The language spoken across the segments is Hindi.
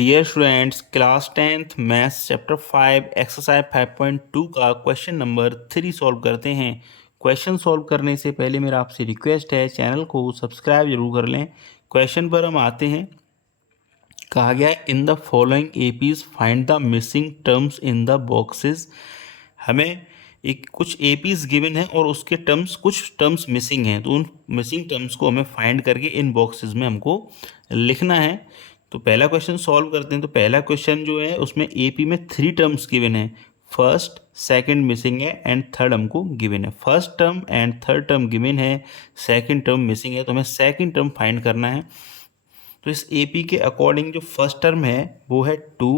Dear students, class 10th maths chapter 5 exercise 5.2 का क्वेश्चन नंबर 3 सॉल्व करते हैं। क्वेश्चन सॉल्व करने से पहले मेरा आपसे रिक्वेस्ट है, चैनल को सब्सक्राइब जरूर कर लें। क्वेश्चन पर हम आते हैं। कहा गया है in the following APs find the missing terms in the boxes. हमें एक कुछ एपीज गिवन है और उसके टर्म्स कुछ टर्म्स मिसिंग हैं, तो उन मिसिंग टर्म्स को हमें फाइंड करके इन बॉक्सेस में हमको लिखना है। तो पहला क्वेश्चन सॉल्व करते हैं। तो पहला क्वेश्चन जो है उसमें एपी में 3 टर्म्स गिवन है, फर्स्ट सेकंड मिसिंग है एंड थर्ड हमको गिवन है। First term and third term given है, सेकंड टर्म मिसिंग है, तो हमें सेकंड टर्म फाइंड करना है। तो इस एपी के अकॉर्डिंग जो फर्स्ट टर्म है वो है 2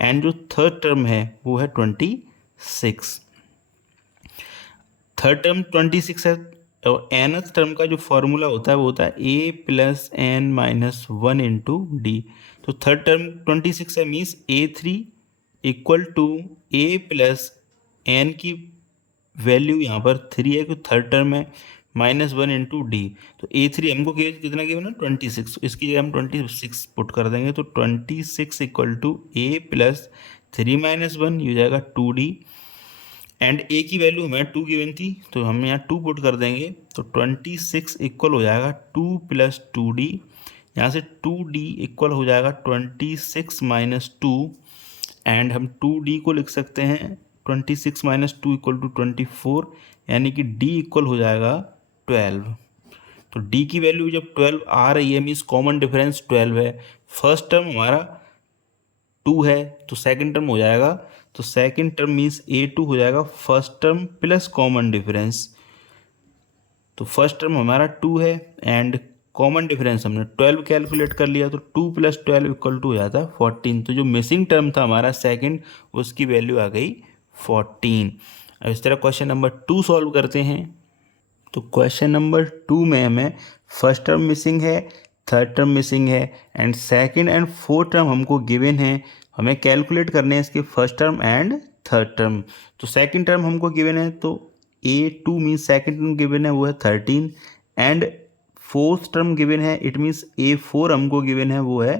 एंड जो थर्ड टर्म है वो है 26। थर्ड टर्म 26 है और nth टर्म का जो फॉर्मूला होता है वो होता है a plus n minus 1 into d. तो थर्ड टर्म 26 है, means a3 equal to a plus N की वैल्यू यहाँ पर 3 है, क्योंकि थर्ड टर्म है, माइनस 1 इंटू डी। तो a3 हमको कितना गिवन है 26, तो इसकी जगह हम 26 पुट कर देंगे। तो 26 equal to a plus 3 minus 1, ये हो जाएगा 2d एंड ए की वैल्यू हमें 2 गिवन थी, तो हम यहाँ 2 पुट कर देंगे। तो 26 इक्वल हो जाएगा 2 प्लस 2d, यहाँ से 2d इक्वल हो जाएगा 26 माइनस 2 एंड हम 2d को लिख सकते हैं 26 माइनस 2 इक्वल टू 24, यानी कि d इक्वल हो जाएगा 12। तो d की वैल्यू जब 12 आ रही है मीन्स कॉमन डिफरेंस 12 है। फर्स्ट टर्म हमारा 2 है तो सेकंड टर्म हो जाएगा, तो सेकंड टर्म मीन्स a2 हो जाएगा first term plus common difference. तो फर्स्ट टर्म हमारा 2 है एंड कॉमन डिफरेंस हमने 12 कैलकुलेट कर लिया, तो 2 प्लस 12 इक्वल टू हो जाता है 14। तो जो मिसिंग टर्म था हमारा सेकंड, उसकी वैल्यू आ गई 14। अब इस तरह क्वेश्चन नंबर 2 सॉल्व करते हैं। तो क्वेश्चन नंबर 2 में हमें फर्स्ट टर्म मिसिंग है, थर्ड टर्म मिसिंग है and second and fourth term हमको गिवन है। हमें कैलकुलेट करने हैं इसके first term and third term. तो सेकंड टर्म हमको गिवन है, तो a2 means second term given है वो है 13 एंड फोर्थ टर्म गिवन है, इट मीन्स a4 हमको गिवन है वो है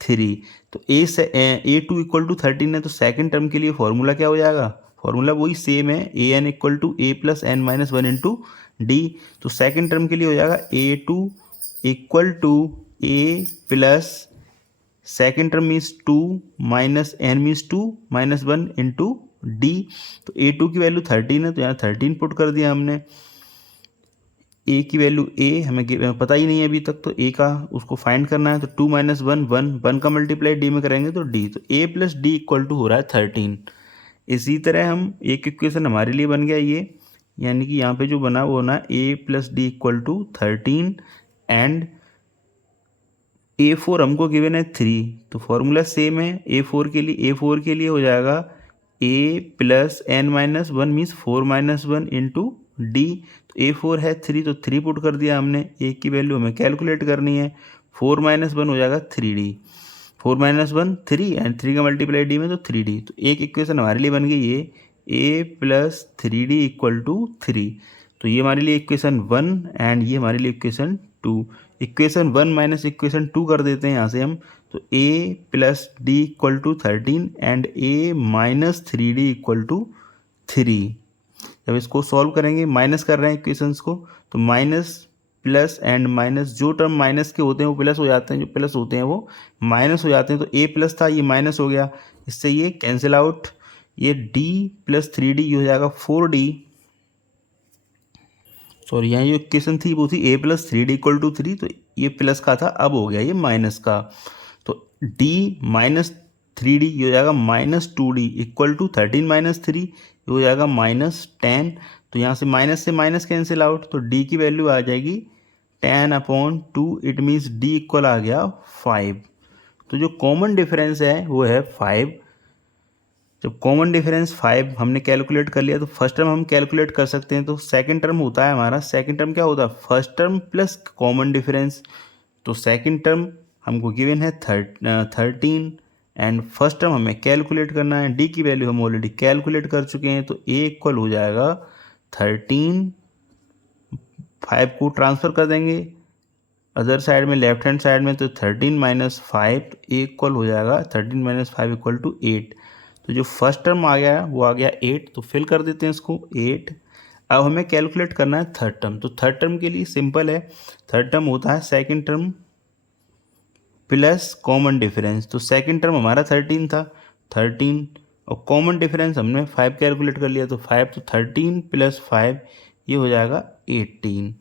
3। तो a2 इक्वल टू 13 है, तो सेकंड टर्म के लिए फॉर्मूला क्या हो जाएगा, फॉर्मूला वही सेम है, a n equal to a plus n minus 1 into d. तो सेकंड टर्म के लिए हो जाएगा a2 equal to a plus second term means 2 minus n means 2 minus 1 into d. तो a2 की वैल्यू 13 है, तो यहाँ 13 पुट कर दिया हमने। a की वैल्यू a हमें पता ही नहीं है अभी तक, तो a का उसको फाइंड करना है। तो 2 माइनस 1 1 का मल्टीप्लाई d में करेंगे तो d, तो a plus D equal to हो रहा है 13। इसी तरह हम एक इक्वेशन हमारे लिए बन गया ये, यानी कि यहाँ पे जो बना वो ना a plus D equal to 13 and a4 हमको गिवन है 3। तो फॉर्मूला सेम है a4 के लिए, a4 के लिए हो जाएगा a plus n minus 1 means 4 minus 1 into d. तो a4 है 3, तो 3 पुट कर दिया हमने। a की वैल्यू हमें कैलकुलेट करनी है, 4 माइनस 1 हो जाएगा 3d, 4 माइनस 1 3 एंड 3 का मल्टीप्लाई डी में तो 3d। तो एक इक्वेशन हमारे लिए बन गई ये a plus 3d equal to 3। तो ये हमारे लिए इक्वेशन 1 एंड ये हमारे लिए इक्वेशन 2। इक्वेशन 1 माइनस इक्वेशन 2 कर देते हैं यहाँ से हम, तो a plus D equal to 13 and a minus 3d equal to 3। जब इसको सॉल्व करेंगे, माइनस कर रहे हैं इक्वेशंस को, तो माइनस प्लस एंड माइनस, जो टर्म माइनस के होते हैं वो प्लस हो जाते हैं, जो प्लस होते हैं वो माइनस हो जाते हैं। तो a प्लस था, ये माइनस हो गया, इससे ये कैंसिल आउट, ये d प्लस 3d ये हो जाएगा 4d। सॉरी, यहाँ जो इक्वेशन थी वो थी a plus 3d equal to 3, तो ये प्लस का था, अब हो गया ये माइनस का। तो d माइनस 3d ये हो जाएगा minus 2d equal to 13 minus 3 ये हो जाएगा माइनस 10। तो यहाँ से माइनस कैंसिल आउट, तो d की वैल्यू आ जाएगी 10/2, इट मीन्स d इक्वल आ गया 5। तो जो कॉमन डिफरेंस है वो है 5। जब कॉमन डिफरेंस 5 हमने कैलकुलेट कर लिया, तो फर्स्ट टर्म हम कैलकुलेट कर सकते हैं। तो सेकंड टर्म होता है हमारा, सेकंड टर्म क्या होता है, first term plus common difference. तो सेकंड टर्म हमको गिवन है 13 एंड फर्स्ट टर्म हमें कैलकुलेट करना है। डी की वैल्यू हम ऑलरेडी कैलकुलेट कर चुके हैं, तो ए इक्वल हो जाएगा 13, 5 को ट्रांसफ़र कर देंगे अदर साइड में लेफ्ट हैंड साइड में तो 13 माइनस 5 तो ए इक्वल हो जाएगा 13 माइनस 5 इक्वल टू 8। तो जो फर्स्ट टर्म आ गया वो आ गया 8, तो फिल कर देते हैं इसको 8। अब हमें कैलकुलेट करना है थर्ड टर्म। तो थर्ड टर्म के लिए सिंपल है, थर्ड टर्म होता है second term plus common difference. तो सेकंड टर्म हमारा 13 था, 13 और कॉमन डिफरेंस हमने 5 कैलकुलेट कर लिया, तो 5 तो 13 प्लस 5 ये हो जाएगा 18।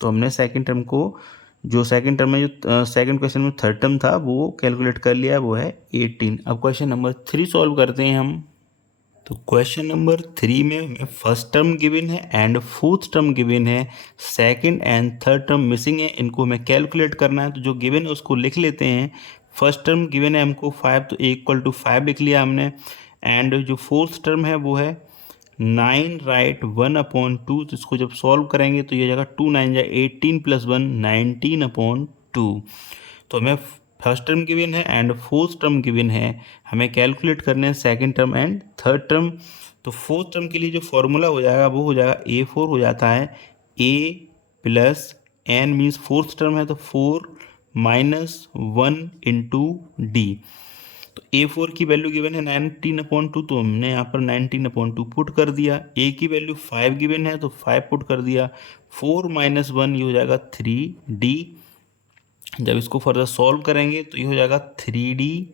तो हमने सेकंड टर्म को, जो सेकंड टर्म में जो सेकंड क्वेश्चन में थर्ड टर्म था वो कैलकुलेट कर लिया, वो है 18। अब क्वेश्चन नंबर 3 सॉल्व करते हैं हम। तो क्वेश्चन नंबर 3 में हमें फर्स्ट टर्म गिवन है एंड फोर्थ टर्म गिवन है, second and third term missing है, इनको हमें कैलकुलेट करना है। तो जो गिवन है उसको लिख लेते हैं। फर्स्ट टर्म गिवन है हमको 5, तो ए इक्वल टू 5 लिख लिया हमने। एंड जो फोर्थ टर्म है वो है 9 राइट 1/2, तो इसको जब सॉल्व करेंगे तो ये हो जाएगा 2 9 जा 18 प्लस 1 19/2। तो हमें फर्स्ट टर्म गिवन है एंड फोर्थ टर्म गिवन है, हमें कैलकुलेट करने हैं second term and third term. तो फोर्थ टर्म के लिए जो फॉर्मूला हो जाएगा वो हो जाएगा A4 हो जाता है A plus N, means fourth term है तो 4 माइनस 1 इंटू डी। तो A4 की वैल्यू गिवन है 19/2, तो हमने यहाँ पर 19/2 पुट कर दिया। A की वैल्यू 5 गिवन है तो 5 पुट कर दिया। 4 माइनस 1 ये हो जाएगा 3D। जब इसको फर्दर सॉल्व करेंगे तो ये हो जाएगा 3D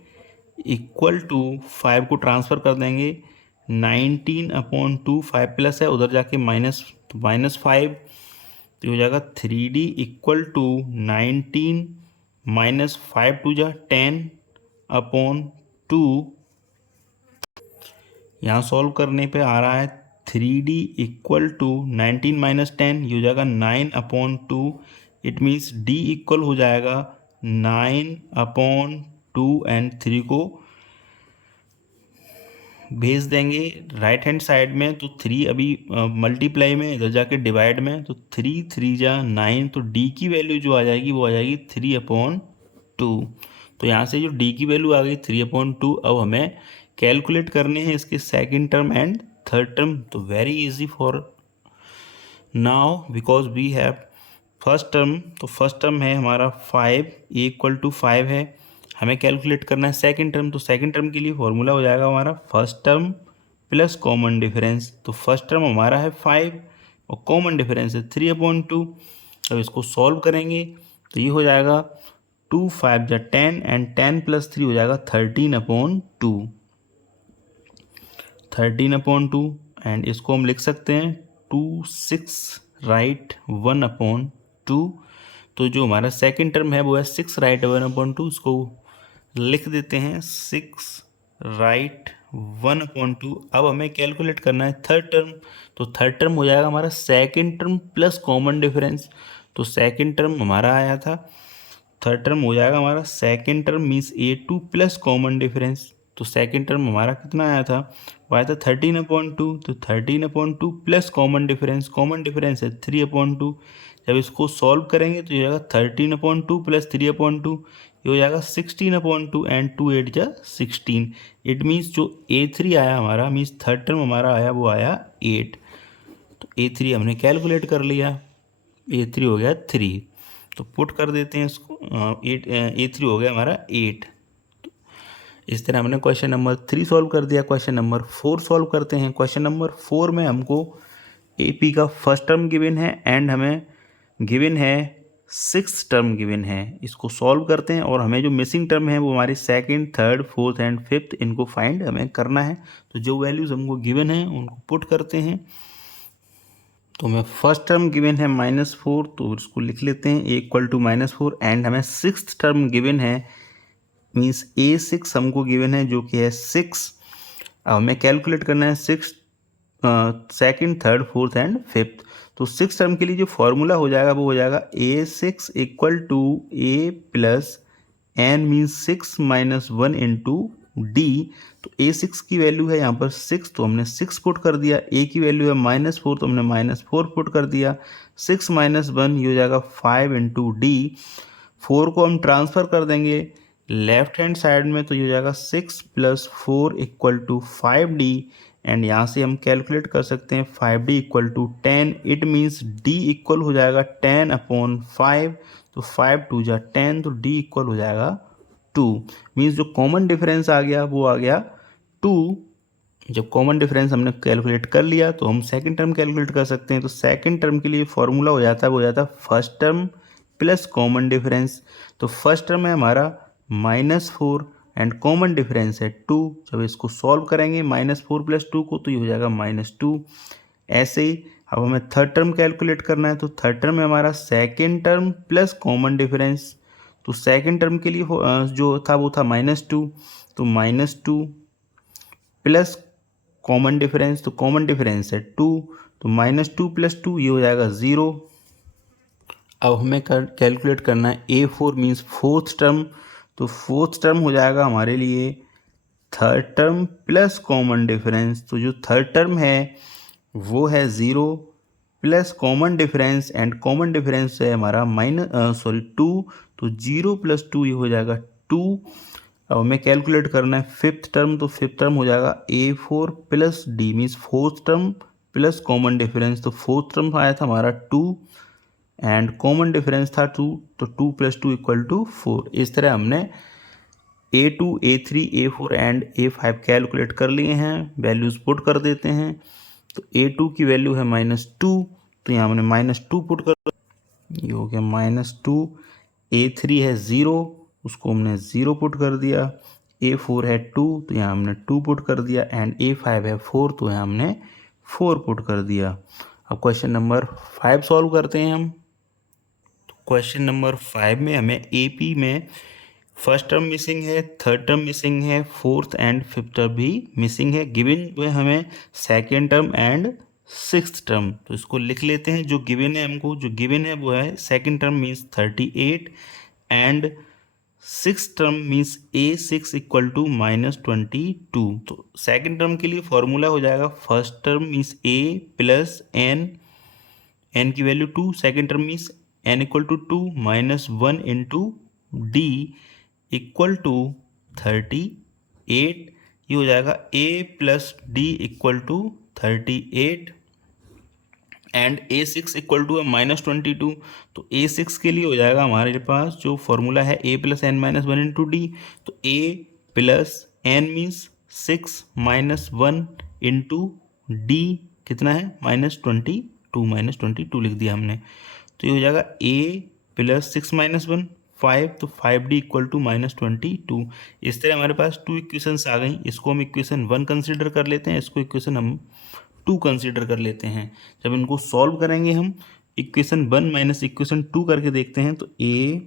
इक्वल टू 5 को ट्रांसफ़र कर देंगे 19/2, 5 प्लस है उधर जाके माइनस, तो -5, तो हो जाएगा 3D equal to 19 minus 5 to जा 10/2। यहाँ सॉल्व करने पे आ रहा है 3D इक्वल टू 19 माइनस 10, ये हो जाएगा 9/2। इट मीन्स D इक्वल हो जाएगा 9/2 एंड 3 को भेज देंगे राइट हैंड साइड में। तो 3 अभी मल्टीप्लाई में, इधर जाके डिवाइड में, तो 3 3 जा 9, तो D की वैल्यू जो आ जाएगी वो आ जाएगी 3/2। तो यहाँ से जो D की वैल्यू आ गई 3/2। अब हमें कैलकुलेट करने हैं इसके second term and third term. तो very easy for now because we have first term. तो फर्स्ट टर्म है हमारा 5, ए इक्वल टू 5 है, हमें कैलकुलेट करना है सेकंड टर्म। तो सेकंड टर्म के लिए फॉर्मूला हो जाएगा हमारा first term plus common difference. तो फर्स्ट टर्म हमारा है 5 और कॉमन डिफरेंस है 3/2। अब इसको सॉल्व करेंगे तो ये हो जाएगा 2 5 जा 10 एंड 10 प्लस 3 हो जाएगा 13/2, 13/2। एंड इसको हम लिख सकते हैं 2 6 राइट 1/2। तो जो हमारा सेकंड टर्म है वो है 6 राइट 1/2, उसको लिख देते हैं 6 राइट 1/2। अब हमें कैलकुलेट करना है थर्ड टर्म। तो थर्ड टर्म हो जाएगा हमारा second term plus common difference. तो सेकंड टर्म हमारा आया था, थर्ड टर्म हो जाएगा हमारा second term means A2 plus common difference. तो सेकंड टर्म हमारा कितना आया था, वो आया था 13/2। तो 13/2 प्लस कॉमन डिफरेंस है 3/2। जब इसको सॉल्व करेंगे तो ये हो जाएगा 13/2 प्लस 3/2, ये हो जाएगा 16/2 एंड 2 8 जा 16। इट मीन्स जो A3 आया हमारा, मीन्स थर्ड टर्म हमारा आया वो आया 8। तो A3 हमने कैलकुलेट कर लिया, A3 हो गया 3। तो पुट कर देते हैं इसको, 8 A3 हो गया हमारा 8। तो इस तरह हमने क्वेश्चन नंबर 3 सॉल्व कर दिया। क्वेश्चन नंबर 4 सॉल्व करते हैं। क्वेश्चन नंबर 4 में हमको AP का फर्स्ट टर्म गिवन है एंड हमें गिवन है 6th टर्म गिवन है। इसको सॉल्व करते हैं और हमें जो मिसिंग टर्म है वो हमारी second, third, fourth and fifth, इनको फाइंड हमें करना है। तो जो वैल्यूज़ हमको गिवन है उनको पुट करते हैं। तो हमें फर्स्ट टर्म गिवन है -4, तो इसको लिख लेते हैं A इक्वल टू -4 एंड हमें 6th टर्म गिवन है, मीन्स A6 हमको गिवन है जो कि है 6। अब हमें कैलकुलेट करना है 6 second, third, fourth and fifth. तो 6 टर्म के लिए जो फॉर्मूला हो जाएगा वो हो जाएगा A6 equal to A plus N, means 6 minus 1 into d. तो A6 की वैल्यू है यहाँ पर 6, तो हमने 6 पुट कर दिया। A की वैल्यू है -4, तो हमने -4 पुट कर दिया। 6 माइनस 1 ये हो जाएगा 5 इंटू डी। 4 को हम ट्रांसफ़र कर देंगे लेफ्ट हैंड साइड में, तो ये हो जाएगा 6 plus 4 equal to 5D। And यहाँ से हम कैलकुलेट कर सकते हैं 5D equal to 10। It means D equal हो जाएगा 10/5। तो 5×2 = 10, तो D इक्वल हो जाएगा 2। मीन्स जो कॉमन डिफरेंस आ गया वो आ गया 2। जब कॉमन डिफरेंस हमने कैलकुलेट कर लिया तो हम सेकंड टर्म कैलकुलेट कर सकते हैं। तो सेकंड टर्म के लिए फॉर्मूला हो जाता है, वो हो जाता है first term plus common difference. तो फर्स्ट टर्म है हमारा -4 एंड कॉमन डिफरेंस है 2। जब इसको सॉल्व करेंगे -4 + 2 को, तो ये हो जाएगा -2। ऐसे ही अब हमें थर्ड टर्म कैलकुलेट करना है। तो थर्ड टर्म है हमारा second term plus common difference. तो सेकेंड टर्म के लिए जो था वो था -2, तो -2 प्लस कॉमन डिफरेंस, तो कॉमन डिफरेंस है 2, तो -2 + 2 ये हो जाएगा 0। अब हमें कैलकुलेट करना है A4 मीन्स फोर्थ टर्म। तो फोर्थ टर्म हो जाएगा हमारे लिए third term plus common difference. तो जो थर्ड टर्म है वो है 0 plus common difference, and common difference है हमारा 2। तो 0 + 2 ये हो जाएगा 2। अब हमें कैलकुलेट करना है फिफ्थ टर्म। तो फिफ्थ टर्म हो जाएगा A4 + D means fourth term plus common difference. तो फोर्थ टर्म आया था हमारा 2 एंड कॉमन डिफरेंस था 2, तो 2 + 2 = 4। इस तरह हमने A2, A3, A4 and A5 calculate कर लिए हैं। वैल्यूज़ पुट कर देते हैं। तो A2 की वैल्यू है -2, तो यहाँ हमने -2 पुट कर, ये हो गया -2। A3 है 0, उसको हमने 0 पुट कर दिया। A4 है 2, तो यहाँ हमने 2 पुट कर दिया। एंड A5 है 4, तो यहाँ हमने 4 पुट कर दिया। अब क्वेश्चन नंबर 5 सॉल्व करते हैं हम। क्वेश्चन नंबर 5 में हमें AP में फर्स्ट टर्म मिसिंग है, थर्ड टर्म मिसिंग है, फोर्थ एंड फिफ्थ टर्म भी मिसिंग है। गिवन जो है हमें second term and sixth term. तो इसको लिख लेते हैं। जो गिवन है हमको, जो गिवन है वो है second term means 38 and six term means A6 = -22। तो सेकेंड टर्म के लिए फॉर्मूला हो जाएगा first term means A + n की value 2, second term means n = 2 -1 × D = 38। ये हो जाएगा A + D = 38 एंड A6 = -22। तो A6 के लिए हो जाएगा हमारे पास जो फॉर्मूला है A + n - 1 × D। तो A + n मीन्स 6 - 1 × D कितना है -22, -22 लिख दिया हमने। तो ये हो जाएगा A + 6 - 1 5, तो 5D = -22। इस तरह हमारे पास 2 इक्वेशंस आ गई। इसको हम इक्वेशन 1 कंसिडर कर लेते हैं, इसको इक्वेशन हम 2 कंसिडर कर लेते हैं। जब इनको सॉल्व करेंगे हम इक्वेशन 1 माइनस इक्वेशन 2 करके देखते हैं। तो A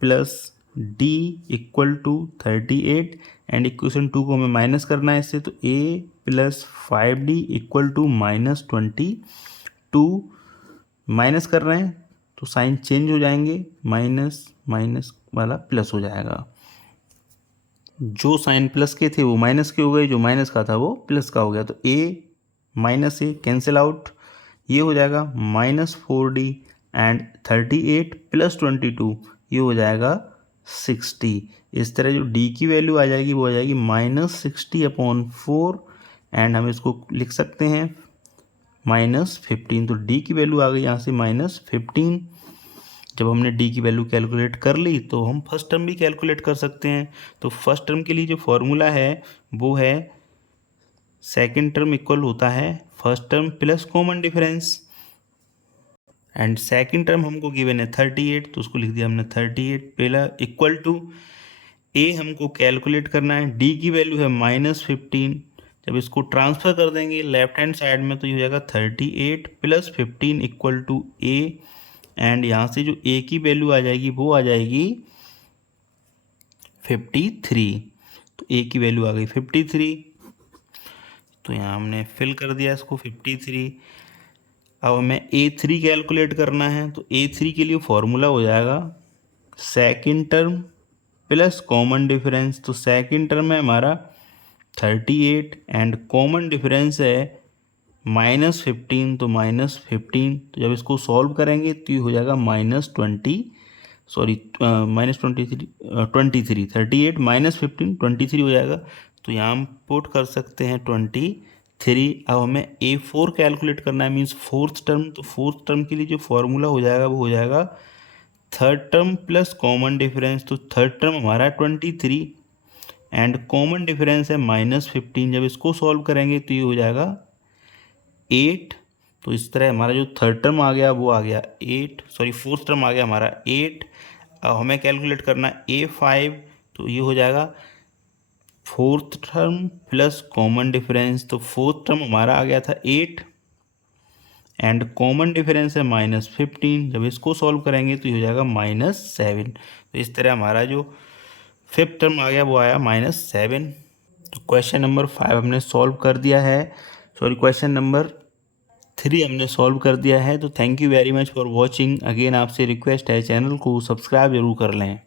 + D = 38 एंड इक्वेशन 2 को हमें माइनस करना है इससे। तो A + 5D = -22। माइनस कर रहे हैं तो साइन चेंज हो जाएंगे, माइनस माइनस वाला प्लस हो जाएगा। जो साइन प्लस के थे वो माइनस के हो गए, जो माइनस का था वो प्लस का हो गया। तो A -A कैंसिल आउट, ये हो जाएगा -4D एंड 38 + 22 ये हो जाएगा 60। इस तरह जो D की वैल्यू आ जाएगी वो आ जाएगी -60/4 एंड हम इसको लिख सकते हैं -15। तो D की वैल्यू आ गई यहाँ से -15। जब हमने D की वैल्यू कैलकुलेट कर ली तो हम फर्स्ट टर्म भी कैलकुलेट कर सकते हैं। तो फर्स्ट टर्म के लिए जो फॉर्मूला है वो है सेकेंड टर्म इक्वल होता है first term plus common difference. And second term हमको गिवन है 38, तो उसको लिख दिया हमने 38 पहला इक्वल टू A हमको कैलकुलेट करना है। D की वैल्यू है -15। जब इसको ट्रांसफ़र कर देंगे लेफ्ट हैंड साइड में तो ये हो जाएगा 38 + 15 = A एंड यहाँ से जो A की वैल्यू आ जाएगी वो आ जाएगी 53। तो A की वैल्यू आ गई 53, तो यहाँ हमने फिल कर दिया इसको 53। अब हमें A3 कैलकुलेट करना है। तो A3 के लिए फॉर्मूला हो जाएगा second term plus common difference. तो सेकेंड टर्म है हमारा 38 एंड कॉमन डिफरेंस है -15, तो -15। तो जब इसको सॉल्व करेंगे तो ये हो जाएगा -23, 38 -15 23 हो जाएगा। तो यहाँ हम पुट कर सकते हैं 23। अब हमें A4 कैलकुलेट करना है मीन्स फोर्थ टर्म। तो फोर्थ टर्म के लिए जो फॉर्मूला हो जाएगा वो हो जाएगा third term plus common difference, तो थर्ड टर्म हमारा 23 एंड कॉमन डिफरेंस है -15। जब इसको सॉल्व करेंगे तो ये हो जाएगा 8। तो इस तरह हमारा जो थर्ड टर्म आ गया वो आ गया 8, सॉरी फोर्थ टर्म आ गया हमारा 8। अब हमें कैलकुलेट करना A5, तो ये हो जाएगा fourth term plus common difference. तो फोर्थ टर्म हमारा आ गया था 8 एंड कॉमन डिफरेंस है -15। जब इसको सॉल्व करेंगे तो ये हो जाएगा -7। तो इस तरह हमारा जो फिफ्थ टर्म आ गया वो आया -7। तो क्वेश्चन नंबर 5 हमने सॉल्व कर दिया है, सॉरी क्वेश्चन नंबर 3 हमने सॉल्व कर दिया है। तो thank you very much for watching. Again आपसे रिक्वेस्ट है चैनल को सब्सक्राइब जरूर कर लें।